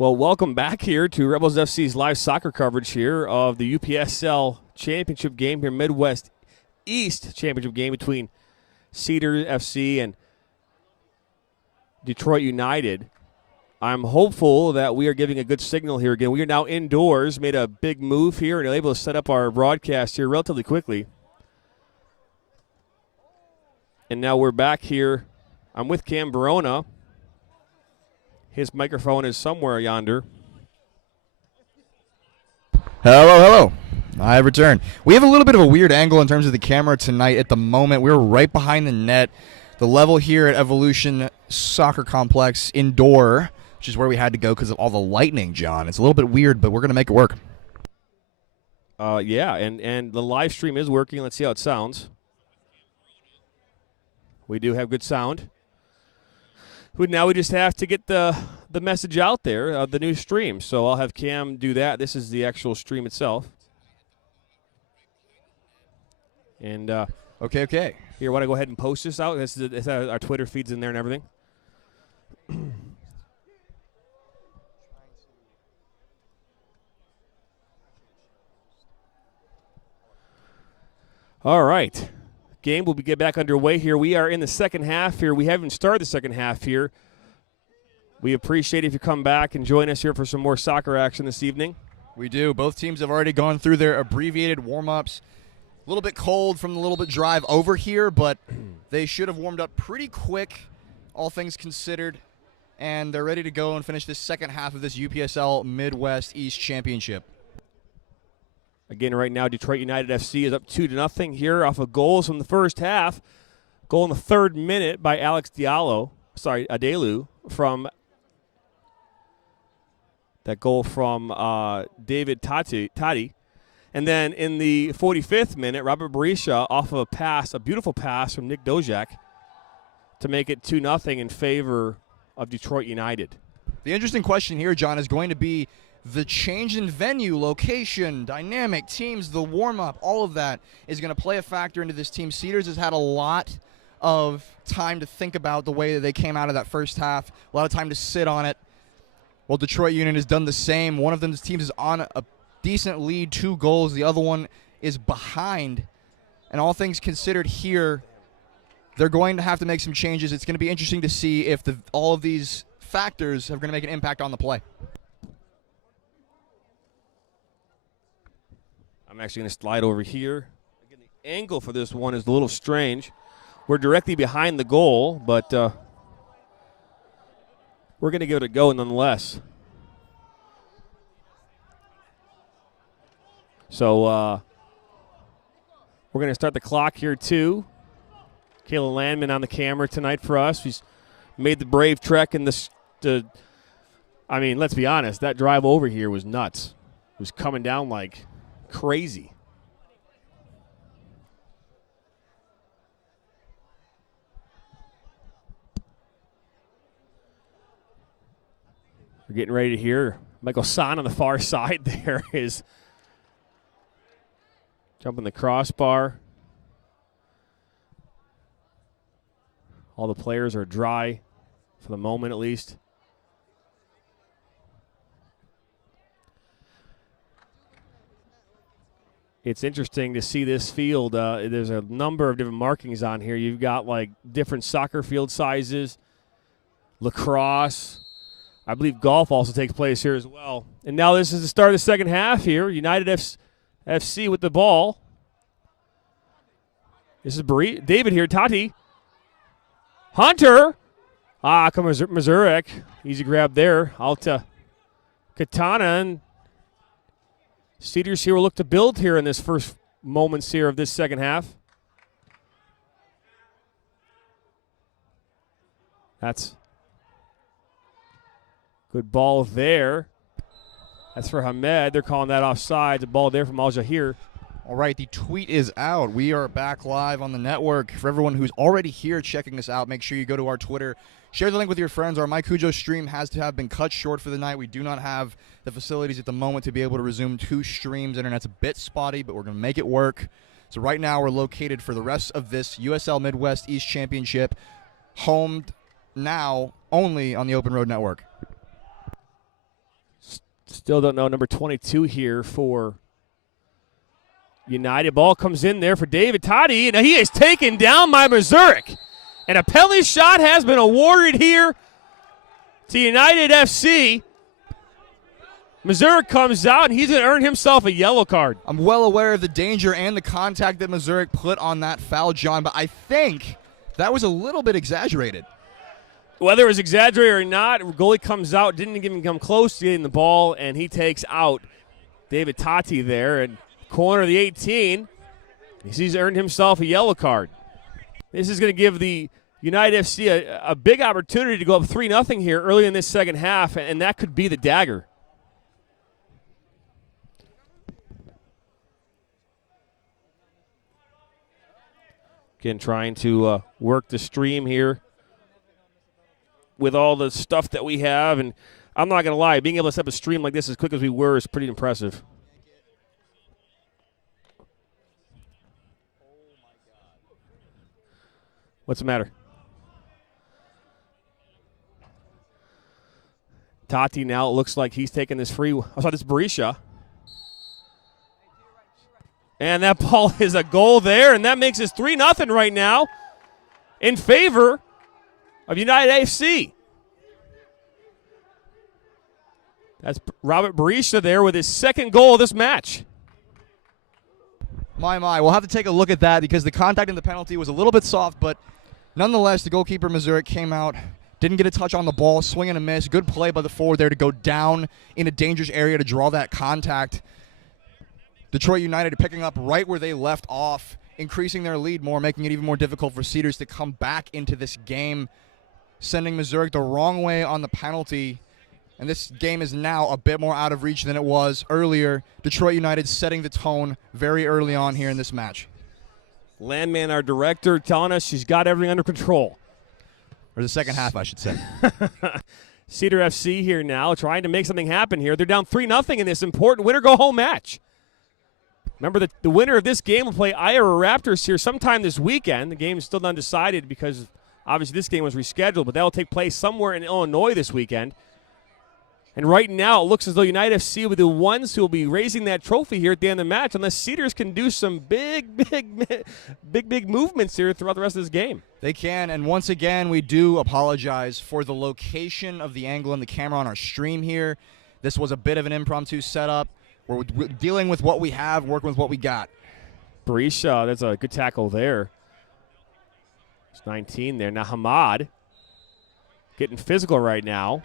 Well, welcome back here to Rebels FC's live soccer coverage here of the UPSL championship game here, Midwest East championship game between Cedar FC and Detroit United. I'm hopeful that we are giving a good signal here again. We are now indoors, made a big move here, and are able to set up our broadcast here relatively quickly. And now we're back here. I'm with Cam Verona. His microphone is somewhere yonder. Hello. I have returned. We have a little bit of a weird angle in terms of the camera tonight at the moment. We're right behind the net. The level here at Evolution Soccer Complex indoor, which is where we had to go because of all the lightning, John. It's a little bit weird, but we're going to make it work. Yeah, and the live stream is working. Let's see how it sounds. We do have good sound. Now we just have to get the message out there of the new stream. So I'll have Cam do that. This is the actual stream itself. And Okay. Here, want to go ahead and post this out? This is our Twitter feeds in there and everything. All right. Game will get back underway here. We are in the second half here. We haven't started the second half here. We appreciate if you come back and join us here for some more soccer action this evening. We do. Both teams have already gone through their abbreviated warm-ups. A little bit cold from the little bit drive over here, but they should have warmed up pretty quick, all things considered, and they're ready to go and finish this second half of this UPSL Midwest East Championship. Again, right now, Detroit United FC is up 2-0 here off of goals from the first half. Goal in the third minute by Alex Adelu from that goal from David Tati. And then in the 45th minute, Robert Berisha off of a beautiful pass from Nick Dojak to make it 2-0 in favor of Detroit United. The interesting question here, John, is going to be the change in venue, location, dynamic, teams, the warm-up, all of that is going to play a factor into this team. Cedars has had a lot of time to think about the way that they came out of that first half, a lot of time to sit on it. Well, Detroit Union has done the same. One of them's teams is on a decent lead, 2 goals. The other one is behind. And all things considered here, they're going to have to make some changes. It's going to be interesting to see if all of these factors are going to make an impact on the play. I'm actually going to slide over here. Again, the angle for this one is a little strange. We're directly behind the goal, but we're going to give it a go nonetheless. So we're going to start the clock here, too. Kayla Landman on the camera tonight for us. She's made the brave trek in let's be honest, that drive over here was nuts. It was coming down like crazy. We're getting ready to hear Michael San on the far side there is jumping the crossbar. All the players are dry for the moment at least. It's interesting to see this field. There's a number of different markings on here. You've got like different soccer field sizes, lacrosse. I believe golf also takes place here as well. And now this is the start of the second half here. United FC with the ball. This is David here, Tati. Hunter. Come Mazurek. Easy grab there. Out to Katana, and Cedars here will look to build here in this first moments here of this second half. That's good ball there. That's for Hamed. They're calling that offside. The ball there from Al Jahir. All right, the tweet is out. We are back live on the network. For everyone who's already here checking us out, make sure you go to our Twitter. Share the link with your friends. Our Mike Cujo stream has to have been cut short for the night. We do not have the facilities at the moment to be able to resume 2 streams. Internet's a bit spotty, but we're going to make it work. So right now we're located for the rest of this USL Midwest East Championship, homed now only on the Open Road Network. Still don't know number 22 here for United. Ball comes in there for David Toddy, and he is taken down by Mazurek. And a penalty shot has been awarded here to United FC. Mazurek comes out, and he's going to earn himself a yellow card. I'm well aware of the danger and the contact that Mazurek put on that foul, John, but I think that was a little bit exaggerated. Whether it was exaggerated or not, goalie comes out, didn't even come close to getting the ball, and he takes out David Tati there. And corner of the 18, he's earned himself a yellow card. This is going to give the United FC a big opportunity to go up 3-0 here early in this second half, and that could be the dagger. Again, trying to work the stream here with all the stuff that we have. And I'm not going to lie, being able to set up a stream like this as quick as we were is pretty impressive. What's the matter? Tati now, it looks like he's taking this free. I saw this Berisha. And that ball is a goal there, and that makes us 3-0 right now in favor of United AFC. That's Robert Berisha there with his second goal of this match. My. We'll have to take a look at that because the contact in the penalty was a little bit soft, but nonetheless, the goalkeeper, Mazurek, came out, didn't get a touch on the ball, swing and a miss. Good play by the forward there to go down in a dangerous area to draw that contact. Detroit United picking up right where they left off, increasing their lead more, making it even more difficult for Cedars to come back into this game, sending Mazurek the wrong way on the penalty. And this game is now a bit more out of reach than it was earlier. Detroit United setting the tone very early on here in this match. Landman, our director, telling us she's got everything under control. Or the second half, I should say. Cedar FC here now trying to make something happen here. They're down 3-0 in this important winner-go-home match. Remember, the winner of this game will play Iowa Raptors here sometime this weekend. The game is still undecided because obviously this game was rescheduled, but that will take place somewhere in Illinois this weekend. And right now, it looks as though United FC will be the ones who will be raising that trophy here at the end of the match, unless Cedars can do some big movements here throughout the rest of this game. They can, and once again, we do apologize for the location of the angle and the camera on our stream here. This was a bit of an impromptu setup. We're dealing with what we have, working with what we got. Berisha, that's a good tackle there. It's 19 there. Now Hamad getting physical right now.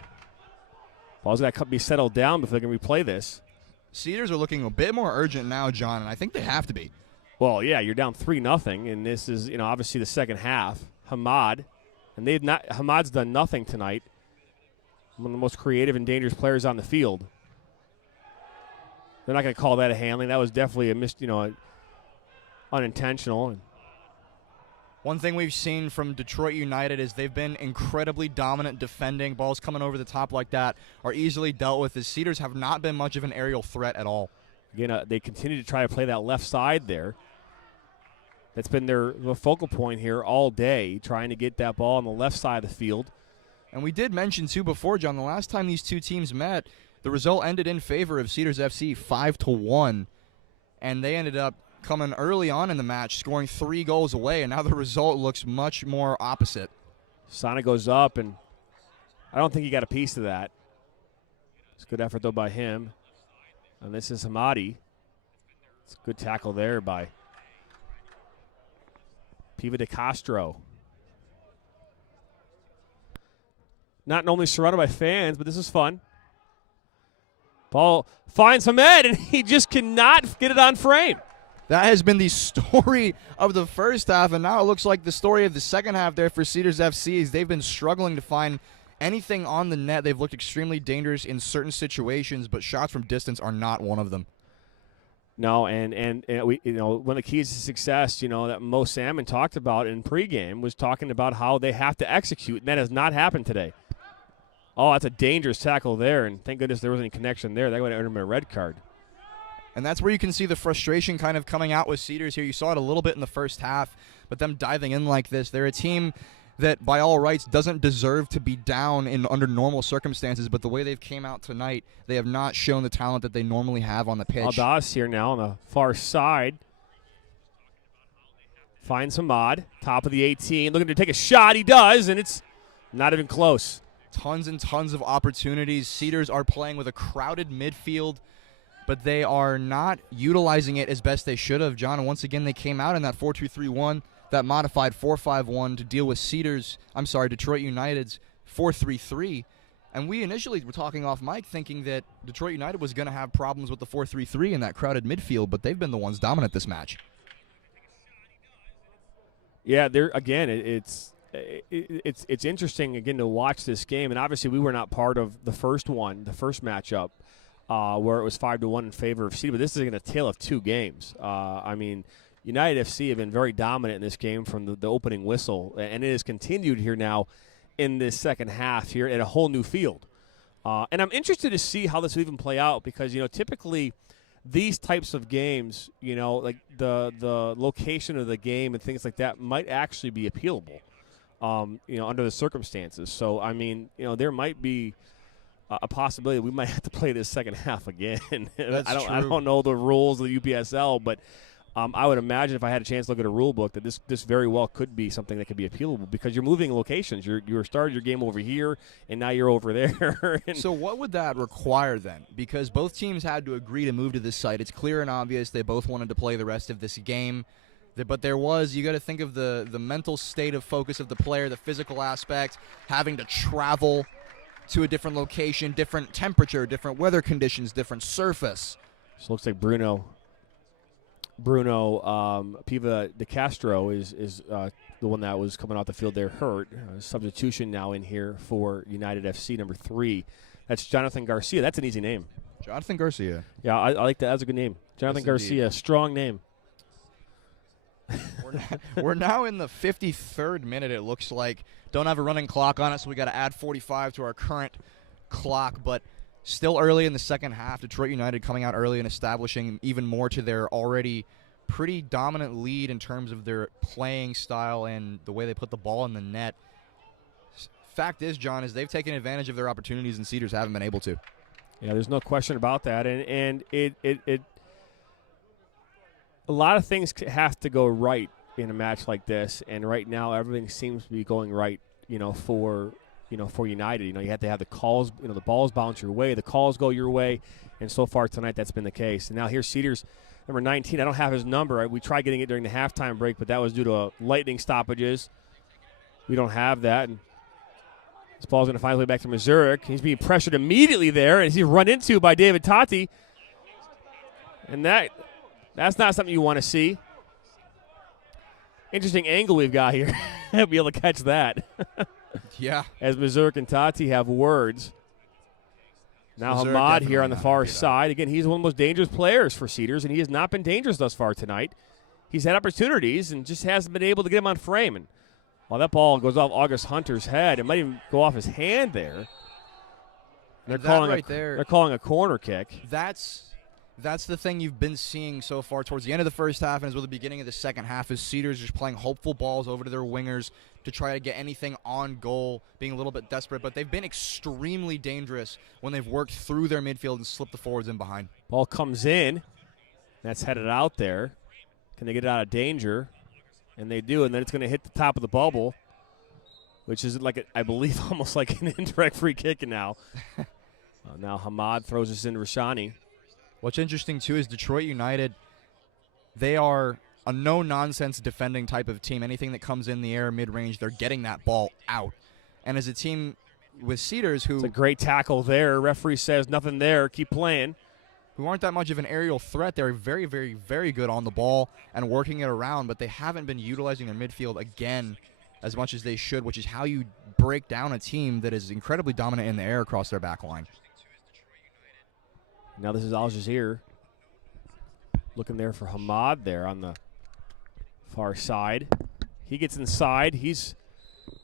Ball's got to be settled down before they can replay this. Cedars are looking a bit more urgent now, John, and I think they have to be. Well, yeah, you're down 3-0, and this is, obviously the second half. Hamad, and Hamad's done nothing tonight. One of the most creative and dangerous players on the field. They're not going to call that a handling. That was definitely unintentional. One thing we've seen from Detroit United is they've been incredibly dominant defending. Balls coming over the top like that are easily dealt with, as Cedars have not been much of an aerial threat at all. Again, they continue to try to play that left side there. That's been their focal point here all day, trying to get that ball on the left side of the field. And we did mention, too, before, John, the last time these two teams met, the result ended in favor of Cedars FC 5-1, and they ended up coming early on in the match, scoring 3 goals away, and now the result looks much more opposite. Sana goes up, and I don't think he got a piece of that. It's a good effort, though, by him. And this is Hamadi. It's a good tackle there by Piva de Castro. Not normally surrounded by fans, but this is fun. Ball finds Hamed, and he just cannot get it on frame. That has been the story of the first half, and now it looks like the story of the second half there for Cedars FC is they've been struggling to find anything on the net. They've looked extremely dangerous in certain situations, but shots from distance are not one of them. No, and we, one of the keys to success, that Mo Salmon talked about in pregame was talking about how they have to execute, and that has not happened today. Oh, that's a dangerous tackle there, and thank goodness there wasn't any connection there. That would have earned him a red card. And that's where you can see the frustration kind of coming out with Cedars here. You saw it a little bit in the first half, but them diving in like this, they're a team that by all rights doesn't deserve to be down under normal circumstances, but the way they've came out tonight, they have not shown the talent that they normally have on the pitch. Aldas here now on the far side. Finds Hamad, top of the 18, looking to take a shot. He does, and it's not even close. Tons and tons of opportunities. Cedars are playing with a crowded midfield, but they are not utilizing it as best they should have. John, and once again, they came out in that 4-2-3-1, that modified 4-5-1 to deal with Detroit United's 4-3-3. And we initially were talking off mic thinking that Detroit United was going to have problems with the 4-3-3 in that crowded midfield, but they've been the ones dominant this match. Yeah, it's interesting again to watch this game, and obviously we were not part of the first matchup where it was 5-1 in favor of Cedar, but this is a tale of two games. United FC have been very dominant in this game from the opening whistle, and it has continued here now in this second half here at a whole new field. And I'm interested to see how this will even play out because, typically these types of games, like the location of the game and things like that might actually be appealable, under the circumstances. So, there might be a possibility we might have to play this second half again. I don't know the rules of the UPSL, but I would imagine if I had a chance to look at a rule book that this very well could be something that could be appealable because you're moving locations. You started your game over here, and now you're over there. So what would that require then? Because both teams had to agree to move to this site. It's clear and obvious they both wanted to play the rest of this game. But you got to think of the mental state of focus of the player, the physical aspect, having to travel to a different location, different temperature, different weather conditions, different surface. So it looks like Bruno Piva de Castro is the one that was coming out the field there hurt. Substitution now in here for United FC number 3. That's Jonathan Garcia. That's an easy name. Jonathan Garcia. Yeah, I like that. That's a good name. Jonathan Garcia, strong name. We're now in the 53rd minute, it looks like. Don't have a running clock on it, so we got to add 45 to our current clock, but still early in the second half. Detroit United coming out early and establishing even more to their already pretty dominant lead in terms of their playing style and the way they put the ball in the net. Fact is, John, is they've taken advantage of their opportunities and Cedars haven't been able to. Yeah, there's no question about that. And it a lot of things have to go right in a match like this, and right now everything seems to be going right, for United. You have to have the calls, the balls bounce your way, the calls go your way, and so far tonight that's been the case. And now here's Cedars, number 19. I don't have his number. We tried getting it during the halftime break, but that was due to lightning stoppages. We don't have that. And this ball's going to find his way back to Mazurek. He's being pressured immediately there, and he's run into by David Tati. And that's not something you want to see. Interesting angle we've got here. Be able to catch that. Yeah. As Mazurek and Tati have words. Now Hamad here on the far side. Again, he's one of the most dangerous players for Cedars, and he has not been dangerous thus far tonight. He's had opportunities and just hasn't been able to get him on frame. And while that ball goes off August Hunter's head, it might even go off his hand there. They're calling a corner kick. That's the thing you've been seeing so far towards the end of the first half and as well the beginning of the second half is Cedars just playing hopeful balls over to their wingers to try to get anything on goal, being a little bit desperate. But they've been extremely dangerous when they've worked through their midfield and slipped the forwards in behind. Ball comes in. That's headed out there. Can they get it out of danger? And they do, and then it's going to hit the top of the bubble, which is, I believe, almost like an indirect free kick now. Now Hamad throws this in Rashani. What's interesting, too, is Detroit United, they are a no-nonsense defending type of team. Anything that comes in the air mid-range, they're getting that ball out. And as a team with Cedars who... It's a great tackle there. Referee says nothing there. Keep playing. Who aren't that much of an aerial threat. They're very, very, very good on the ball and working it around, but they haven't been utilizing their midfield again as much as they should, which is how you break down a team that is incredibly dominant in the air across their back line. Now this is Al Jazeer looking there for Hamad there on the far side. He gets inside. He's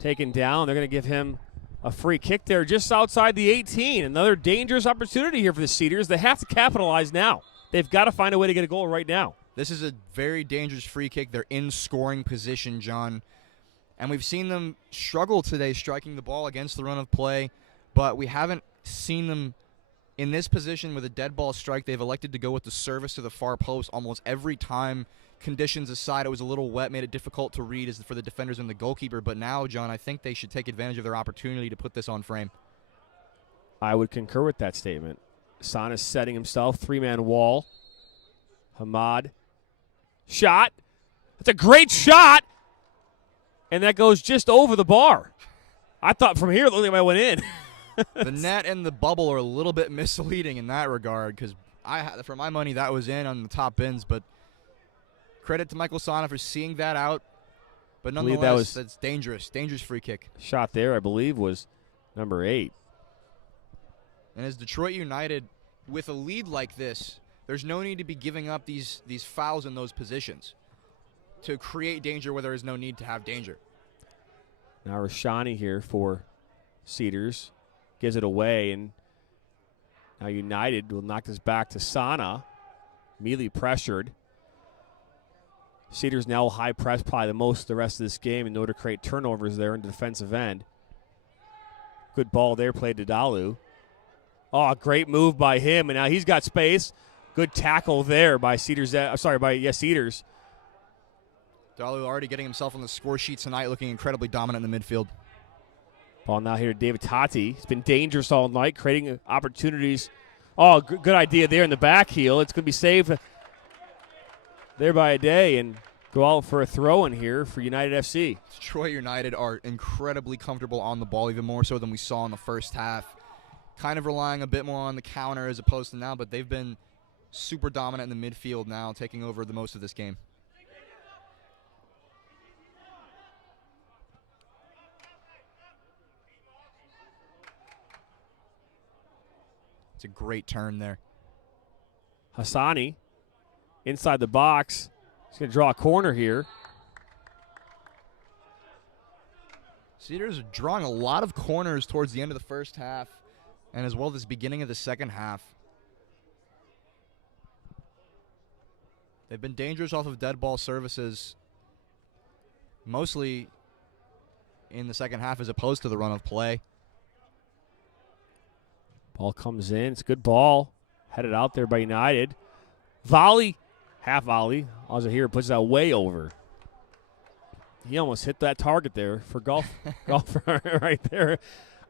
taken down. They're going to give him a free kick there just outside the 18. Another dangerous opportunity here for the Cedars. They have to capitalize now. They've got to find a way to get a goal right now. This is a very dangerous free kick. They're in scoring position, John. And we've seen them struggle today striking the ball against the run of play, but we haven't seen them in this position with a dead ball strike. They've elected to go with the service to the far post almost every time. Conditions aside, it was a little wet, made it difficult to read for the defenders and the goalkeeper. But now, John, I think they should take advantage of their opportunity to put this on frame. I would concur with that statement. Sana's setting himself, three-man wall. Hamad. Shot. That's a great shot. And that goes just over the bar. I thought from here, it looked like I went in. The net and the bubble are a little bit misleading in that regard because for my money, that was in on the top bins. But credit to Michael Sana for seeing that out. But nonetheless, that's dangerous. Dangerous free kick. Shot there, I believe, was number 8. And as Detroit United, with a lead like this, there's no need to be giving up these fouls in those positions to create danger where there is no need to have danger. Now Rashani here for Cedars. Gives it away, and now United will knock this back to Sana. Immediately pressured. Cedars now high press probably the most of the rest of this game in order to create turnovers there in the defensive end. Good ball there, played to Dalu. Oh, great move by him, and now he's got space. Good tackle there by Cedars. Cedars. Dalu already getting himself on the score sheet tonight, looking incredibly dominant in the midfield. Ball now here to David Tati. He's been dangerous all night, creating opportunities. Oh, good idea there in the back heel. It's going to be saved there by a day and go out for a throw-in here for United FC. Detroit United are incredibly comfortable on the ball, even more so than we saw in the first half. Kind of relying a bit more on the counter as opposed to now, but they've been super dominant in the midfield now, taking over the most of this game. It's a great turn there. Hassani inside the box. He's going to draw a corner here. Cedars are drawing a lot of corners towards the end of the first half and as well as the beginning of the second half. They've been dangerous off of dead ball services, mostly in the second half as opposed to the run of play. Ball comes in. It's a good ball. Headed out there by United. Volley. Half volley. Ozahir puts that way over. He almost hit that target there for golf. Golf right there.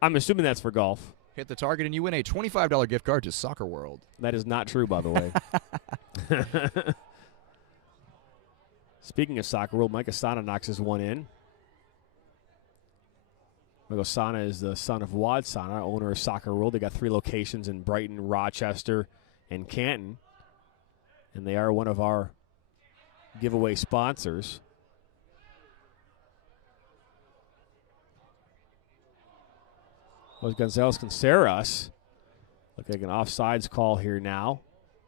I'm assuming that's for golf. Hit the target and you win a $25 gift card to Soccer World. That is not true, by the way. Speaking of Soccer World, Mike Asana knocks his one in. Michael Sana is the son of Wad Sana, owner of Soccer World. They got 3 locations in Brighton, Rochester, and Canton. And they are one of our giveaway sponsors. Well, Gonzalez Canceras. Look like an offsides call here now.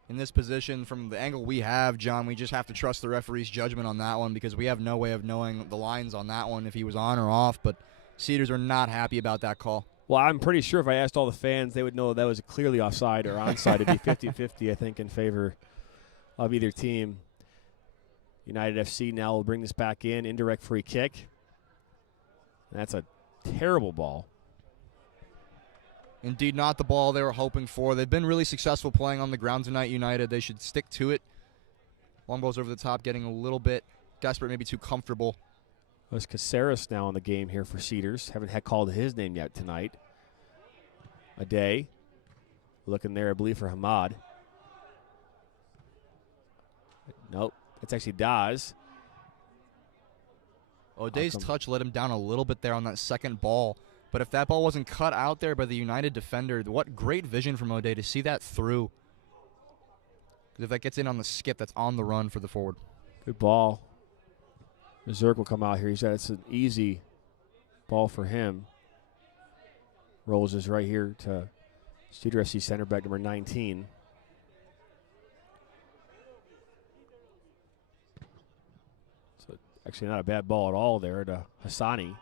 In this position, from the angle we have, John, we just have to trust the referee's judgment on that one because we have no way of knowing the lines on that one if he was on or off. But Cedars are not happy about that call. Well, I'm pretty sure if I asked all the fans, they would know that was clearly offside or onside. It'd be 50-50, I think, in favor of either team. United FC now will bring this back in. Indirect free kick. That's a terrible ball. Indeed, not the ball they were hoping for. They've been really successful playing on the ground tonight, United. They should stick to it. Long ball's over the top, getting a little bit desperate, maybe too comfortable. There's Caceres now in the game here for Cedars. Haven't had called his name yet tonight. A day. Looking there, I believe, for Hamad. Nope. It's actually Daz. O'Day's touch let him down a little bit there on that second ball. But if that ball wasn't cut out there by the United defender, what great vision from O'Day to see that through. Because if that gets in on the skip, that's on the run for the forward. Good ball. Zerk will come out here. He said it's an easy ball for him. Rolls is right here to Cedar FC center back number 19. So actually not a bad ball at all there to Hassani.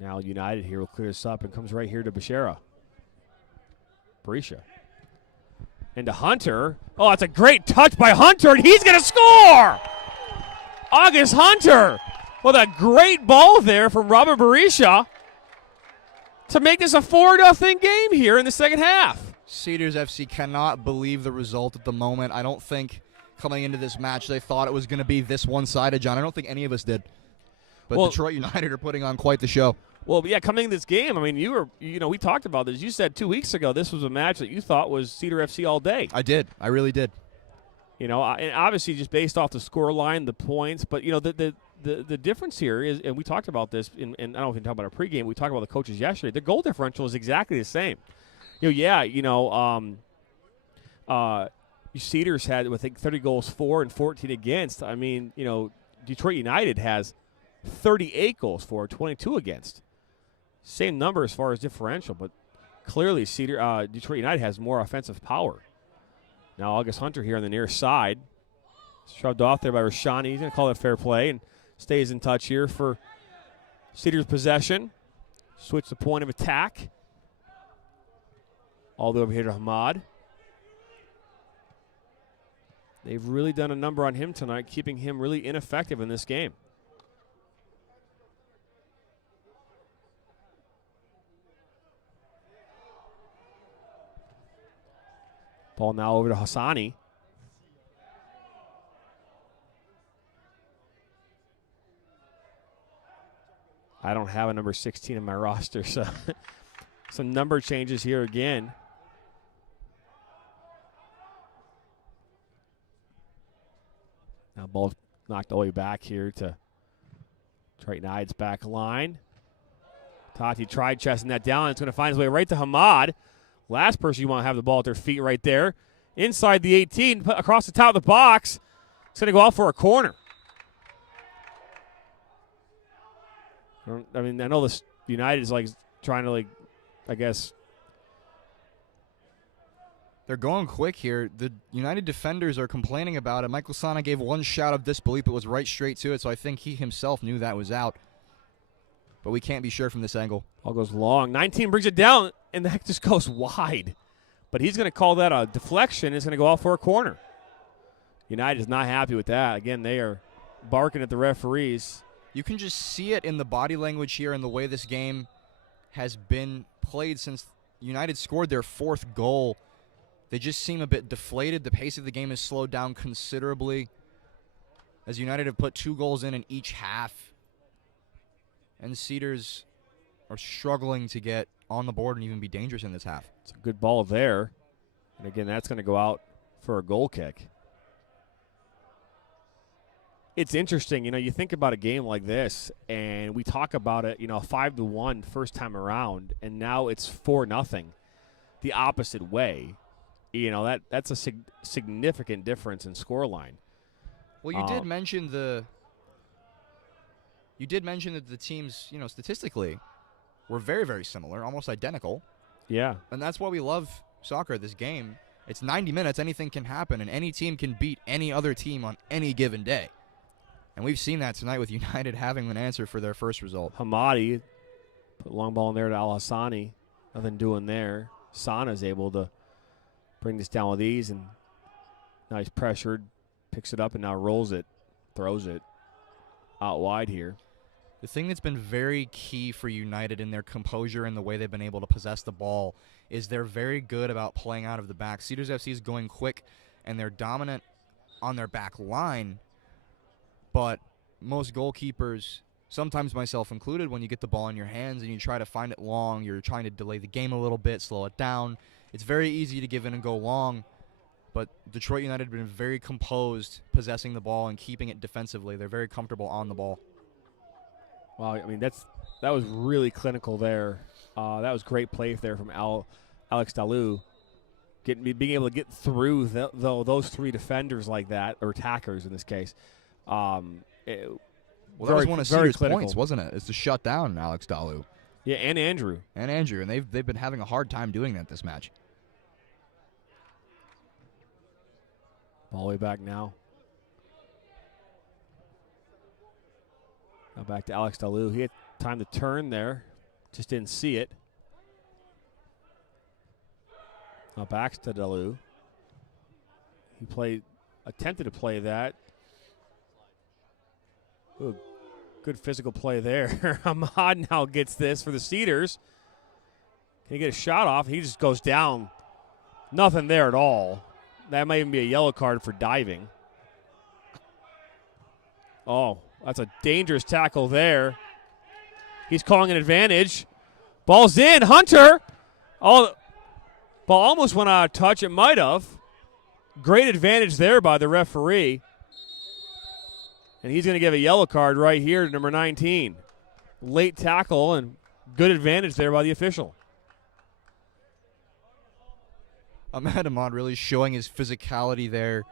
Now United here will clear this up and comes right here to Berisha. Into Hunter. Oh, that's a great touch by Hunter, and he's going to score! August Hunter with a great ball there from Robert Barisha to make this a 4-0 game here in the second half. Cedars FC cannot believe the result at the moment. I don't think coming into this match they thought it was going to be this one-sided, John. I don't think any of us did. But Detroit United are putting on quite the show. Well, yeah, coming into this game, I mean, we talked about this. You said 2 weeks ago this was a match that you thought was Cedar FC all day. I did. I really did. And obviously just based off the score line, the points, but the difference here is, and we talked about this, and I don't know if we can talk about our pregame. We talked about the coaches yesterday. The goal differential is exactly the same. Cedars had, I think, 30 goals for and 14 against. I mean, Detroit United has 38 goals for, 22 against. Same number as far as differential, but clearly Detroit United has more offensive power. Now August Hunter here on the near side. Shoved off there by Rashani. He's going to call it fair play and stays in touch here for Cedars' possession. Switch the point of attack. All the way over here to Hamad. They've really done a number on him tonight, keeping him really ineffective in this game. Ball now over to Hassani. I don't have a number 16 in my roster, so some number changes here again. Now ball knocked all the way back here to Detroit United's back line. Tati tried chesting that down. It's going to find his way right to Hamad. Last person you want to have the ball at their feet right there. Inside the 18, across the top of the box. It's going to go out for a corner. I know this United is trying to I guess. They're going quick here. The United defenders are complaining about it. Michael Sana gave one shout of disbelief, but was right straight to it, so I think he himself knew that was out. But we can't be sure from this angle. Ball goes long. 19 brings it down, and that just goes wide. But he's going to call that a deflection. It's going to go out for a corner. United is not happy with that. Again, they are barking at the referees. You can just see it in the body language here and the way this game has been played since United scored their fourth goal. They just seem a bit deflated. The pace of the game has slowed down considerably as United have put 2 goals in each half. And Cedars are struggling to get on the board and even be dangerous in this half. It's a good ball there. And again, that's going to go out for a goal kick. It's interesting, you think about a game like this, and we talk about it, 5-1 first time around, and now it's 4-0 the opposite way. That's a significant difference in scoreline. Well, you did mention that the teams, statistically, were very, very similar, almost identical. Yeah. And that's why we love soccer, this game. It's 90 minutes, anything can happen, and any team can beat any other team on any given day. And we've seen that tonight with United having an answer for their first result. Hamadi put a long ball in there to Al Hassani. Nothing doing there. Sana's able to bring this down with ease, and now he's pressured, picks it up, and now rolls it, throws it out wide here. The thing that's been very key for United in their composure and the way they've been able to possess the ball is they're very good about playing out of the back. Cedars FC is going quick, and they're dominant on their back line. But most goalkeepers, sometimes myself included, when you get the ball in your hands and you try to find it long, you're trying to delay the game a little bit, slow it down. It's very easy to give in and go long. But Detroit United have been very composed, possessing the ball and keeping it defensively. They're very comfortable on the ball. Wow, that was really clinical there. That was great play there from Alex Dalu. Being able to get through those 3 defenders like that, or attackers in this case. That was one of Cedars' points, wasn't it? It's to shut down Alex Dalu. Yeah, and Andrew. And they've been having a hard time doing that this match. All the way back now. Now back to Alex Dalu. He had time to turn there. Just didn't see it. Now back to Dalu. He attempted to play that. Ooh, good physical play there. Ahmad now gets this for the Cedars. Can he get a shot off? He just goes down. Nothing there at all. That might even be a yellow card for diving. Oh, that's a dangerous tackle there. He's calling an advantage. Ball's in. Hunter. Oh, ball almost went out of touch. It might have. Great advantage there by the referee. And he's going to give a yellow card right here to number 19. Late tackle and good advantage there by the official. Ahmad really showing his physicality there,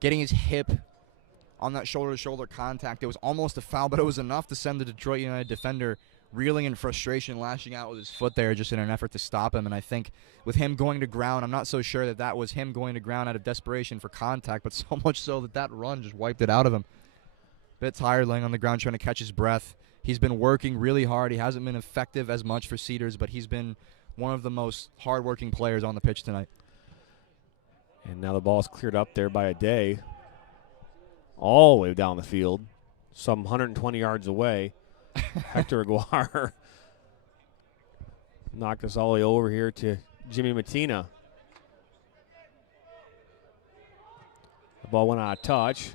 getting his hip on that shoulder-to-shoulder contact. It was almost a foul, but it was enough to send the Detroit United defender reeling in frustration, lashing out with his foot there just in an effort to stop him. And I think with him going to ground, I'm not so sure that was him going to ground out of desperation for contact, but so much so that run just wiped it out of him. Bit tired, laying on the ground trying to catch his breath. He's been working really hard. He hasn't been effective as much for Cedars, but he's been one of the most hard-working players on the pitch tonight. And now the ball is cleared up there by a day. All the way down the field, some 120 yards away. Hector Aguirre knocked us all the way over here to Jimmy Matina. The ball went out of touch.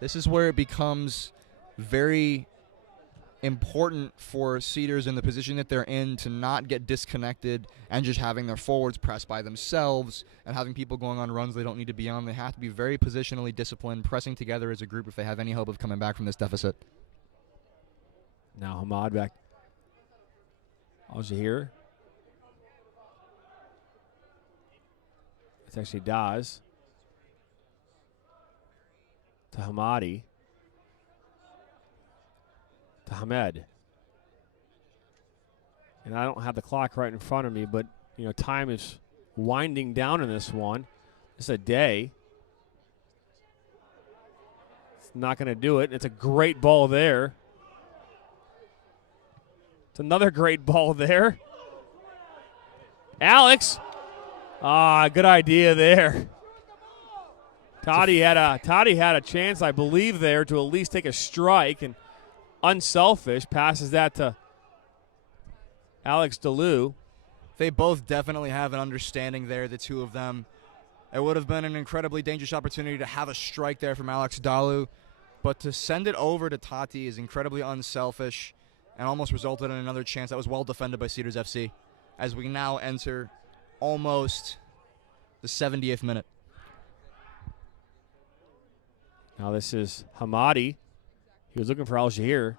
This is where it becomes very important for Cedars in the position that they're in to not get disconnected and just having their forwards press by themselves and having people going on runs they don't need to be on. They have to be very positionally disciplined, pressing together as a group if they have any hope of coming back from this deficit. Now Ahmad back. Al-Jahir. It's actually Daz. To Hamadi. To Hamed. And I don't have the clock right in front of me, but time is winding down in this one. It's a day. It's not going to do it. It's a great ball there. It's another great ball there. Alex. Good idea there. Toddy had a chance, I believe, there to at least take a strike, and unselfish passes that to Alex DeLu. They both definitely have an understanding there, the two of them. It would have been an incredibly dangerous opportunity to have a strike there from Alex Dalu, but to send it over to Tati is incredibly unselfish and almost resulted in another chance that was well defended by Cedars FC as we now enter almost the 70th minute. Now this is Hamadi. He was looking for Al-Jahir.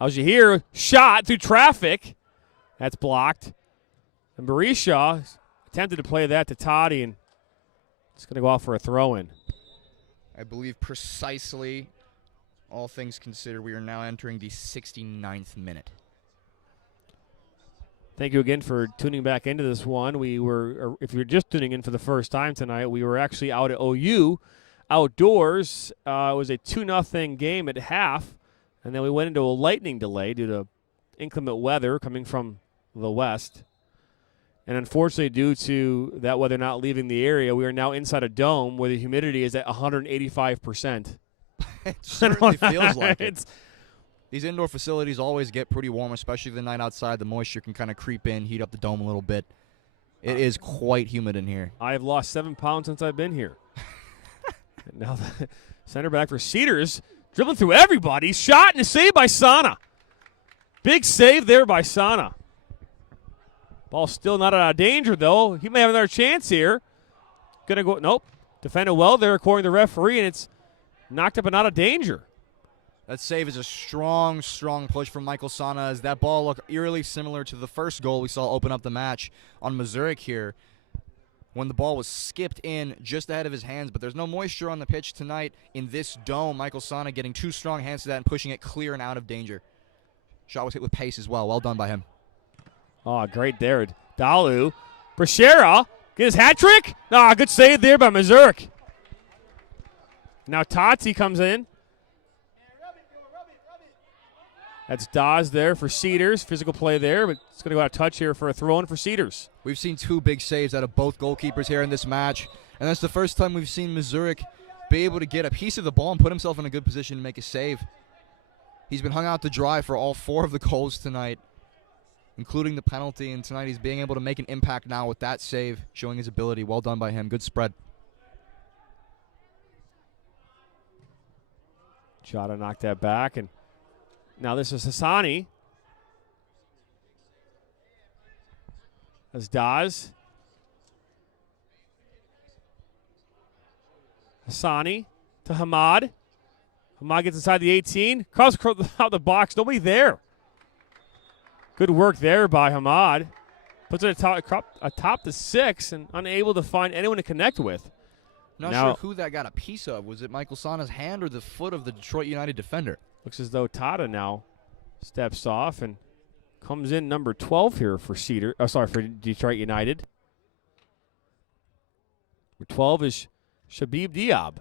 Al-Jahir shot through traffic. That's blocked. And Barisha attempted to play that to Toddy, and it's going to go out for a throw-in. I believe precisely, all things considered, we are now entering the 69th minute. Thank you again for tuning back into this one. If you're just tuning in for the first time tonight, we were actually out at OU outdoors. It was a 2-0 game at half, and then we went into a lightning delay due to inclement weather coming from the west. And unfortunately, due to that weather not leaving the area, we are now inside a dome where the humidity is at 185%. It certainly feels like it. These indoor facilities always get pretty warm, especially the night outside. The moisture can kind of creep in, heat up the dome a little bit. It is quite humid in here. I have lost 7 pounds since I've been here. Now the center back for Cedars, dribbling through everybody. Shot and a save by Sana. Big save there by Sana. Ball still not out of danger, though. He may have another chance here. Going to go, nope. Defended well there, according to the referee, and it's knocked up and out of danger. That save is a strong, strong push from Michael Sana as that ball looked eerily similar to the first goal we saw open up the match on Missouri here when the ball was skipped in just ahead of his hands. But there's no moisture on the pitch tonight in this dome. Michael Sana getting 2 strong hands to that and pushing it clear and out of danger. Shot was hit with pace as well. Well done by him. Oh, great there. Dalu. Brashera. Get his hat trick. Good save there by Missouri. Now Tati comes in. That's Dawes there for Cedars. Physical play there, but it's going to go out of touch here for a throw-in for Cedars. We've seen 2 big saves out of both goalkeepers here in this match. And that's the first time we've seen Mazurek be able to get a piece of the ball and put himself in a good position to make a save. He's been hung out to dry for all 4 of the goals tonight, including the penalty, and tonight he's being able to make an impact now with that save, showing his ability. Well done by him. Good spread. Jada knocked that back, and now this is Hassani. As Daz. Hassani to Hamad. Hamad gets inside the 18. Cross out the box. Nobody there. Good work there by Hamad. Puts it atop the 6 and unable to find anyone to connect with. Not sure who that got a piece of. Was it Michael Sana's hand or the foot of the Detroit United defender? Looks as though Tada now steps off and comes in number 12 here for for Detroit United. Number 12 is Shabib Diab.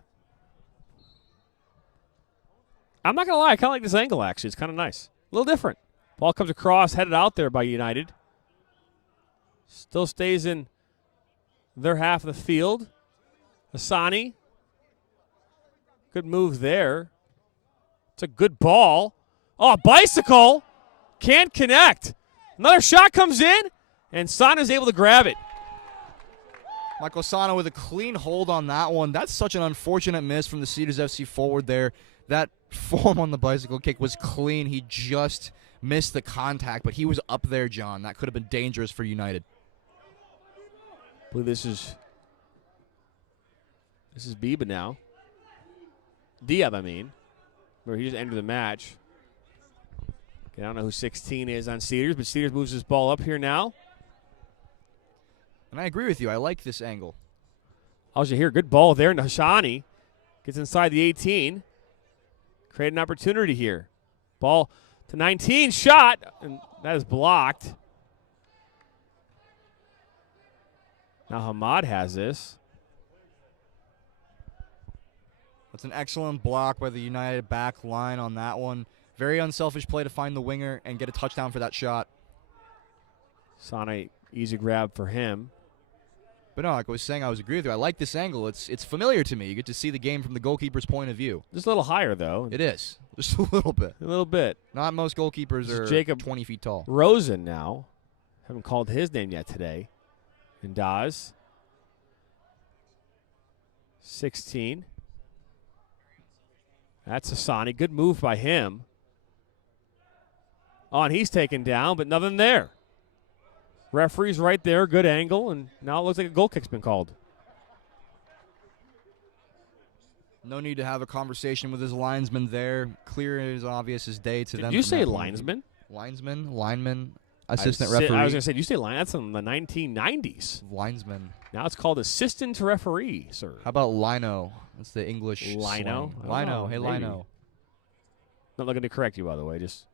I'm not going to lie, I kind of like this angle, actually. It's kind of nice. A little different. Ball comes across, headed out there by United. Still stays in their half of the field. Hassani. Good move there. It's a good ball. Oh, bicycle. Can't connect. Another shot comes in, and Sana's able to grab it. Michael Sana with a clean hold on that one. That's such an unfortunate miss from the Cedars FC forward there. That form on the bicycle kick was clean. He just missed the contact, but he was up there, John. That could have been dangerous for United. I believe this is Biba now. Diab, I mean. Where he just entered the match. I don't know who 16 is on Cedars, but Cedars moves his ball up here now. And I agree with you. I like this angle. Also here, good ball there. Nashani gets inside the 18. Create an opportunity here. Ball to 19, shot, and that is blocked. Now Hamad has this. That's an excellent block by the United back line on that one. Very unselfish play to find the winger and get a touchdown for that shot. Sana, easy grab for him. But no, like I was saying, I was agreeing with you. I like this angle. It's familiar to me. You get to see the game from the goalkeeper's point of view. Just a little higher, though. It is. Just a little bit. A little bit. Not most goalkeepers are Jacob 20 feet tall. Rosen now. Haven't called his name yet today. And Daz. 16. That's Hassani. Good move by him. Oh, and he's taken down, but nothing there. Referee's right there, good angle, and now it looks like a goal kick's been called. No need to have a conversation with his linesman there. Clear as obvious as day to them. Did you say linesman? Lineman, assistant referee. I was going to say, did you say line? That's in the 1990s. Linesman. Now it's called assistant referee, sir. How about lino? That's the English Lino? slang. Lino. Hey, maybe. Lino. Not looking to correct you, by the way. Just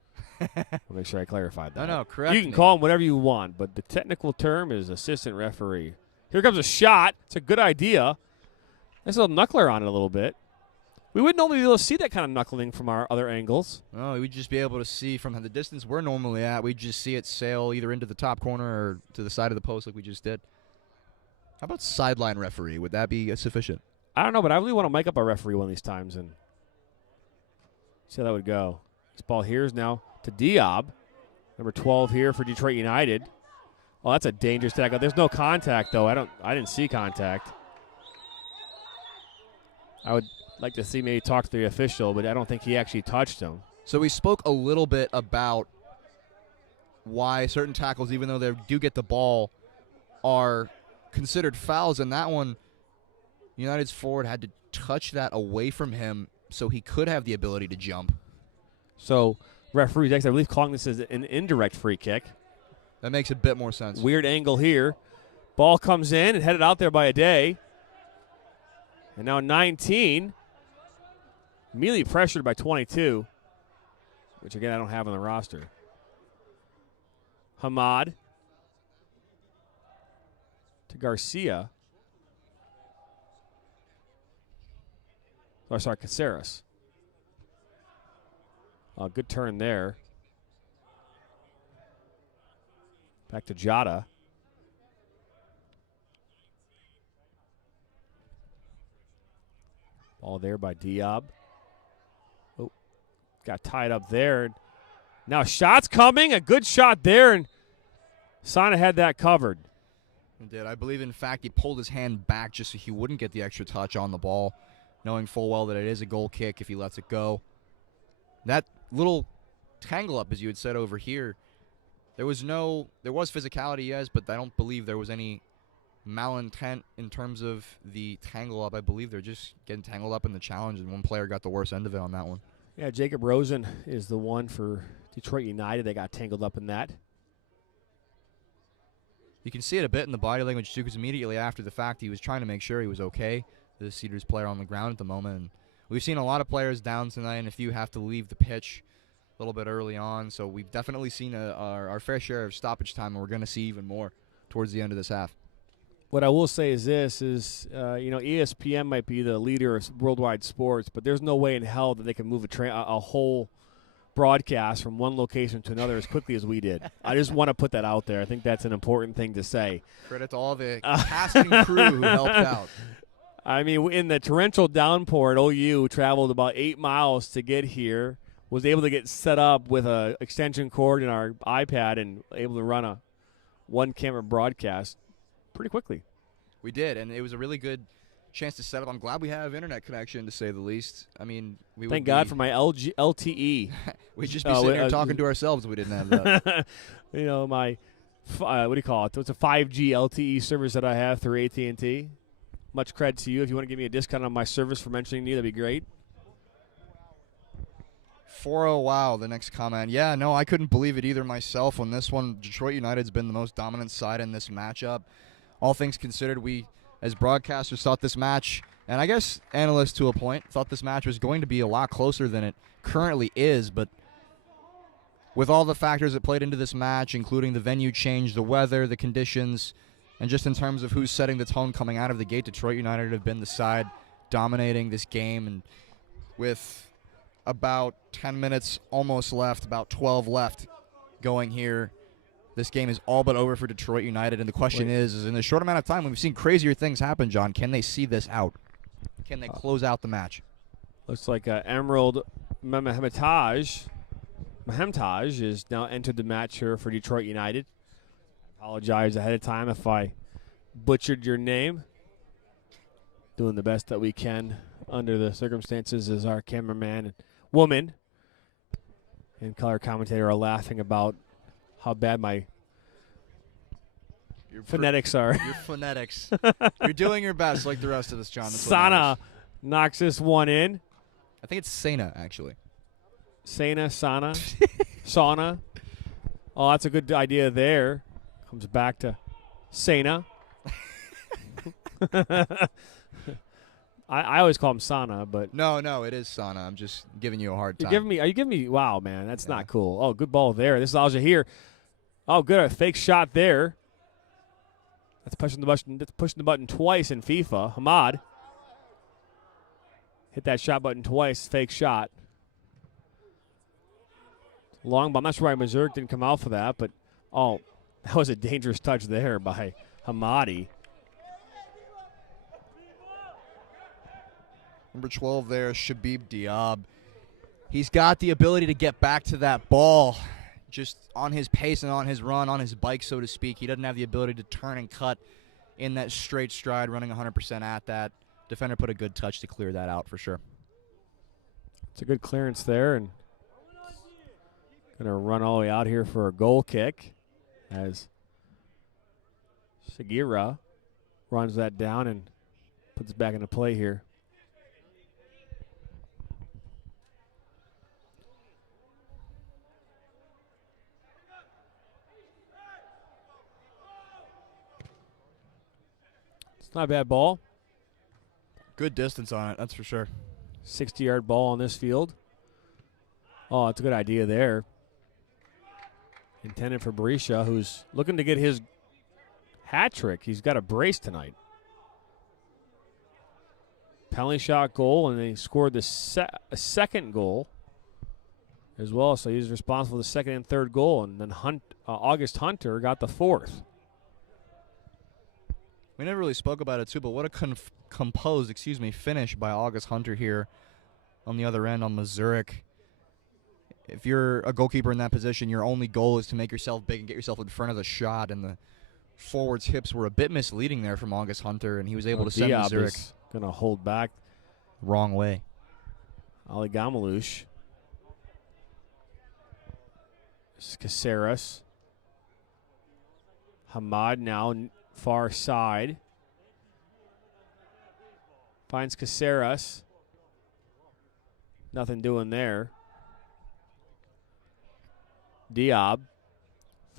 I'll make sure I clarified that. No, correct. You can call him whatever you want, but the technical term is assistant referee. Here comes a shot. It's a good idea. Nice little knuckler on it a little bit. We wouldn't normally be able to see that kind of knuckling from our other angles. No, we'd just be able to see from the distance we're normally at. We'd just see it sail either into the top corner or to the side of the post like we just did. How about sideline referee? Would that be sufficient? I don't know, but I really want to make up a referee one of these times and see how that would go. This ball here is now to Diab, number 12 here for Detroit United. Oh, that's a dangerous tackle. There's no contact, though. I didn't see contact. I would like to see maybe talk to the official, but I don't think he actually touched him. So we spoke a little bit about why certain tackles, even though they do get the ball, are considered fouls. And that one, United's forward had to touch that away from him so he could have the ability to jump. So referees, I believe, calling this as an indirect free kick. That makes a bit more sense. Weird angle here. Ball comes in and headed out there by a day. And now 19. Immediately pressured by 22, which, again, I don't have on the roster. Hamad to Garcia. Oh, sorry, Caceres. Good turn there. Back to Jada. Ball there by Diab. Oh, got tied up there. Now shots coming. A good shot there, and Sana had that covered. He did. I believe, in fact, he pulled his hand back just so he wouldn't get the extra touch on the ball, knowing full well that it is a goal kick if he lets it go. That little tangle up, as you had said over here, there was physicality, yes, but I don't believe there was any malintent in terms of the tangle up. I believe they're just getting tangled up in the challenge, and one player got the worst end of it on that one. Yeah, Jacob Rosen is the one for Detroit United. They got tangled up in that. You can see it a bit in the body language, too, because immediately after the fact, he was trying to make sure he was okay, the Cedars player on the ground at the moment. And we've seen a lot of players down tonight, and a few have to leave the pitch a little bit early on. So we've definitely seen our fair share of stoppage time, and we're going to see even more towards the end of this half. What I will say is this, ESPN might be the leader of worldwide sports, but there's no way in hell that they can move a whole broadcast from one location to another as quickly as we did. I just want to put that out there. I think that's an important thing to say. Credit to all the cast and crew who helped out. I mean, in the torrential downpour at OU, traveled about 8 miles to get here, was able to get set up with an extension cord in our iPad and able to run a one-camera broadcast pretty quickly. We did, and it was a really good chance to set up. I'm glad we have internet connection, to say the least. I mean, thank God for my LTE. We'd just be sitting here talking to ourselves if we didn't have that. My what do you call it? It's a 5G LTE service that I have through AT&T. Much credit to you. If you want to give me a discount on my service for mentioning me, that'd be great. 4-0, wow, the next comment. Yeah, no, I couldn't believe it either myself on this one. Detroit United's been the most dominant side in this matchup. All things considered, we, as broadcasters, thought this match, and I guess analysts to a point, thought this match was going to be a lot closer than it currently is, but with all the factors that played into this match, including the venue change, the weather, the conditions, and just in terms of who's setting the tone coming out of the gate, Detroit United have been the side dominating this game, and with about 10 minutes almost left, about 12 left going here, this game is all but over for Detroit United, and the question is in a short amount of time, we've seen crazier things happen, John. Can they see this out? Can they close out the match? Looks like Emerald Mahemtaj is now entered the match here for Detroit United. Apologize ahead of time if I butchered your name. Doing the best that we can under the circumstances as our cameraman and woman and color commentator are laughing about how bad my phonetics are. Your phonetics. You're doing your best like the rest of us, John. Sana knocks this one in. I think it's Sana, actually. Sana. Sauna. Oh, that's a good idea there. Comes back to Sana. I always call him Sana, but no, it is Sana. I'm just giving you a hard time. Are you giving me? Wow, man, that's not cool. Oh, good ball there. This is Al Jahir. Oh, good, a fake shot there. That's pushing the button. That's pushing the button twice in FIFA. Hamad hit that shot button twice. Fake shot. Long ball. I'm not sure why Mazurk didn't come out for that, but that was a dangerous touch there by Hamadi. Number 12 there, Shabib Diab. He's got the ability to get back to that ball just on his pace and on his run, on his bike, so to speak. He doesn't have the ability to turn and cut in that straight stride, running 100% at that. Defender put a good touch to clear that out for sure. It's a good clearance there, and going to run all the way out here for a goal kick as Sagira runs that down and puts it back into play here. It's not a bad ball. Good distance on it, that's for sure. 60-yard ball on this field. Oh, it's a good idea there. Intended for Berisha, who's looking to get his hat trick. He's got a brace tonight. Penalty shot goal, and they scored the second goal as well. So he's responsible for the second and third goal, and then August Hunter got the fourth. We never really spoke about it too, but what a composed, finish by August Hunter here on the other end on Mazurek. If you're a goalkeeper in that position, your only goal is to make yourself big and get yourself in front of the shot, and the forward's hips were a bit misleading there from August Hunter, and he was able to send Mazurek going to hold back. Wrong way. Ali Gamalush. Caceres. Hamad now far side. Finds Caceres. Nothing doing there. Diab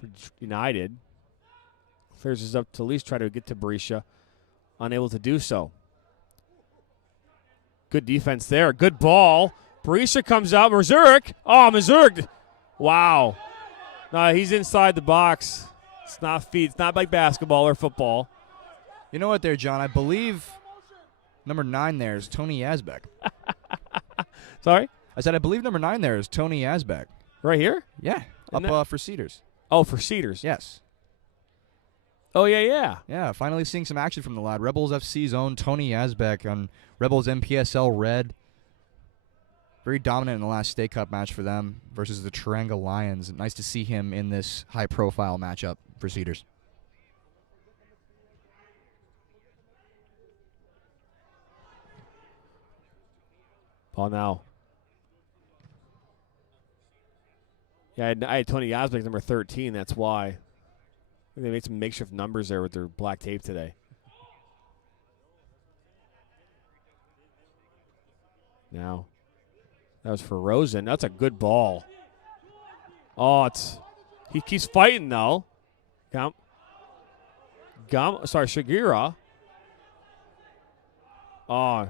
for United. Clears this up to at least try to get to Berisha. Unable to do so. Good defense there. Good ball. Berisha comes out. Mazurek. Oh, Mazurek. Wow. No, he's inside the box. It's not feet. It's not like basketball or football. You know what there, John? I believe number 9 there is Tony Yazbek. Sorry? I said I believe number 9 there is Tony Yazbek. Right here? Yeah. Up for Cedars. Oh, for Cedars. Yes. Oh, yeah. Yeah, finally seeing some action from the lad. Rebels FC's own Tony Yazbek on Rebels MPSL Red. Very dominant in the last State Cup match for them versus the Taranga Lions. Nice to see him in this high-profile matchup for Cedars. Ball now. Yeah, I had Tony Yazbek, number 13. That's why. They made some makeshift numbers there with their black tape today. Now, that was for Rosen. That's a good ball. Oh, he keeps fighting though. Shagira. Oh,